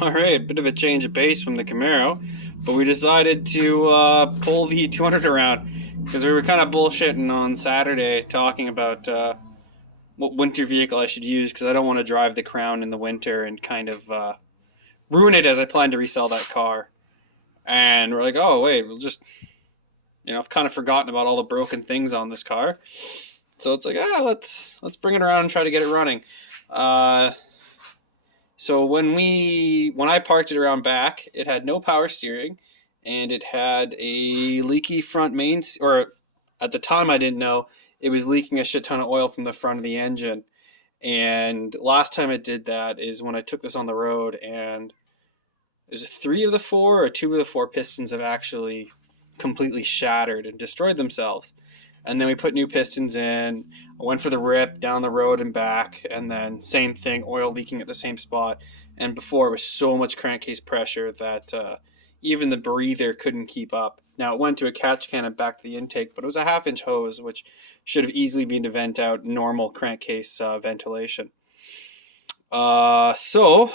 Alright, bit of a change of pace from the Camaro, but we decided to pull the 200 around because we were kind of bullshitting on Saturday talking about what winter vehicle I should use because I don't want to drive the Crown in the winter and kind of ruin it as I plan to resell that car. And we're like, oh, wait, we'll just, I've kind of forgotten about all the broken things on this car. So it's like, let's bring it around and try to get it running. Uh, So when I parked it around back, it had no power steering, and it had a leaky front main, or at the time I didn't know it was leaking a shit ton of oil from the front of the engine. And last time it did that is when I took this on the road, and there's three of the four or two of the four pistons have actually completely shattered and destroyed themselves. And then we put new pistons in. I went for the rip down the road and back, and then same thing, oil leaking at the same spot. And before, it was so much crankcase pressure that even the breather couldn't keep up. Now, it went to a catch can and back to the intake, but it was a half-inch hose, which should have easily been to vent out normal crankcase ventilation. So,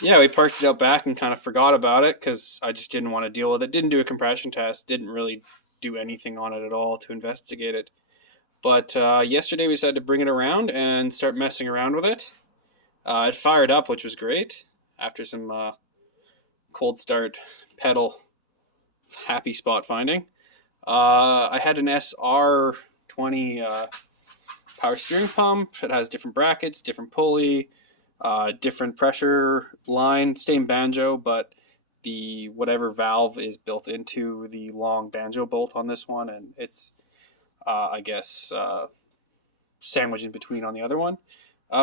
yeah, we parked it out back and kind of forgot about it because I just didn't want to deal with it. Didn't do a compression test, didn't really do anything on it at all to investigate it. But yesterday we decided to bring it around and start messing around with it. It fired up, which was great after some cold start pedal happy spot finding. I had an SR20 power steering pump. It has different brackets, different pulley, different pressure line, same banjo, but the whatever valve is built into the long banjo bolt on this one, and it's I guess sandwiched in between on the other one.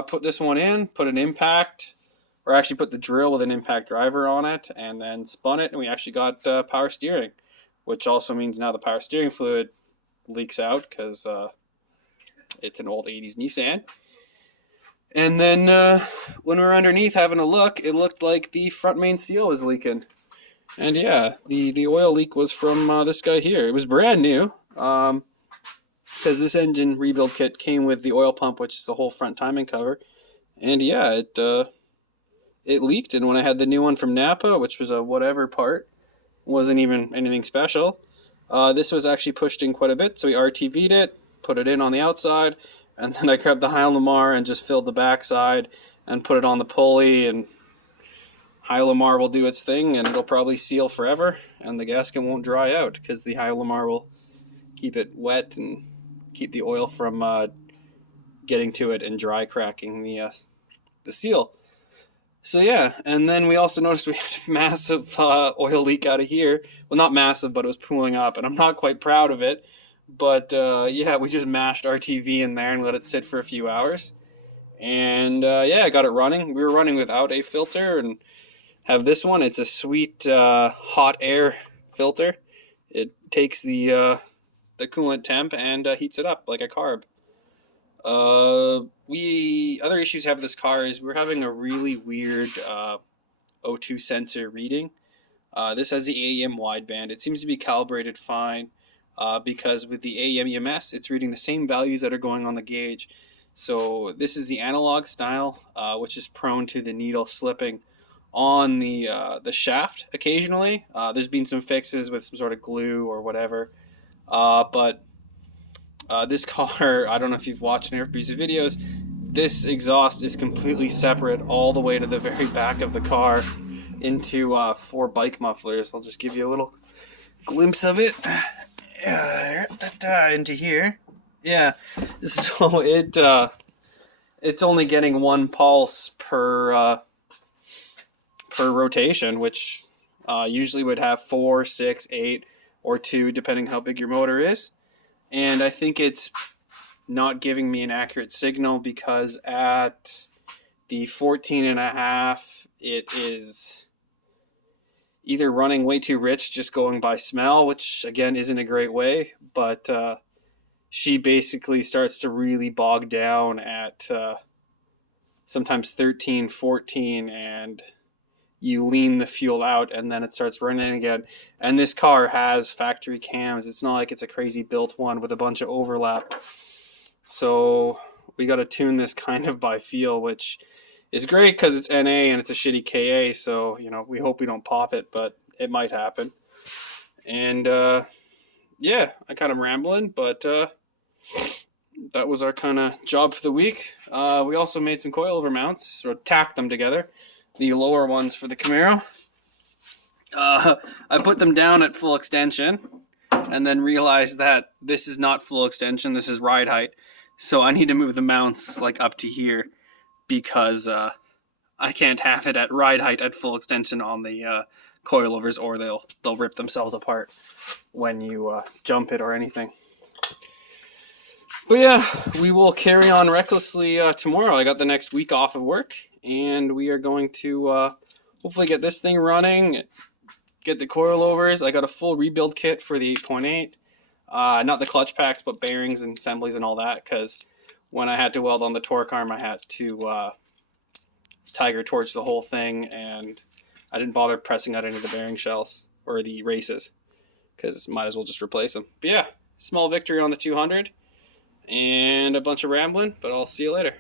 Put this one in, put an impact, or actually put the drill with an impact driver on it, and then spun it, and we actually got power steering, which also means now the power steering fluid leaks out because it's an old 80s Nissan. And then when we were underneath having a look, it looked like the front main seal was leaking. And yeah, the oil leak was from this guy here. It was brand new, because this engine rebuild kit came with the oil pump, which is the whole front timing cover. And yeah, it leaked. And when I had the new one from Napa, which was a whatever part, wasn't even anything special. This was actually pushed in quite a bit, so we RTV'd it, put it in on the outside, and then I grabbed the Hylamar and just filled the backside and put it on the pulley, and Hylamar will do its thing, and it'll probably seal forever, and the gasket won't dry out because the Hylamar will keep it wet and keep the oil from getting to it and dry cracking the seal. So yeah, and then we also noticed we had a massive oil leak out of here. Well, not massive, but it was pooling up, and I'm not quite proud of it. But yeah, we just mashed RTV in there and let it sit for a few hours. And yeah, I got it running. We were running without a filter and have this one. It's a sweet hot air filter. It takes the coolant temp and heats it up like a carb. Other issues have with this car is we're having a really weird O2 sensor reading. This has the AEM wideband. It seems to be calibrated fine because with the AEM EMS, it's reading the same values that are going on the gauge. So this is the analog style, which is prone to the needle slipping on the shaft occasionally. There's been some fixes with some sort of glue or whatever, but this car, I don't know if you've watched any previous videos, this exhaust is completely separate all the way to the very back of the car into 4 bike mufflers. I'll just give you a little glimpse of it into here. Yeah, so it's only getting 1 pulse per rotation, which usually would have 4, 6, 8, or 2, depending how big your motor is. And I think it's not giving me an accurate signal because at the 14.5, it is either running way too rich, just going by smell, which again isn't a great way, but she basically starts to really bog down at sometimes 13, 14, and you lean the fuel out and then it starts running again. And this car has factory cams. It's not like it's a crazy built one with a bunch of overlap. So we got to tune this kind of by feel, which is great because it's NA and it's a shitty KA. So we hope we don't pop it, but it might happen. And yeah, I kind of rambling, but that was our kind of job for the week. We also made some coilover mounts, or tacked them together. The lower ones for the Camaro. I put them down at full extension, and then realized that this is not full extension. This is ride height, so I need to move the mounts like up to here because I can't have it at ride height at full extension on the coilovers, or they'll rip themselves apart when you jump it or anything. But yeah, we will carry on recklessly tomorrow. I got the next week off of work, and we are going to hopefully get this thing running, get the coilovers. I got a full rebuild kit for the 8.8. Not the clutch packs, but bearings and assemblies and all that, because when I had to weld on the torque arm, I had to Tiger torch the whole thing, and I didn't bother pressing out any of the bearing shells or the races, because might as well just replace them. But yeah, small victory on the 200, and a bunch of rambling, but I'll see you later.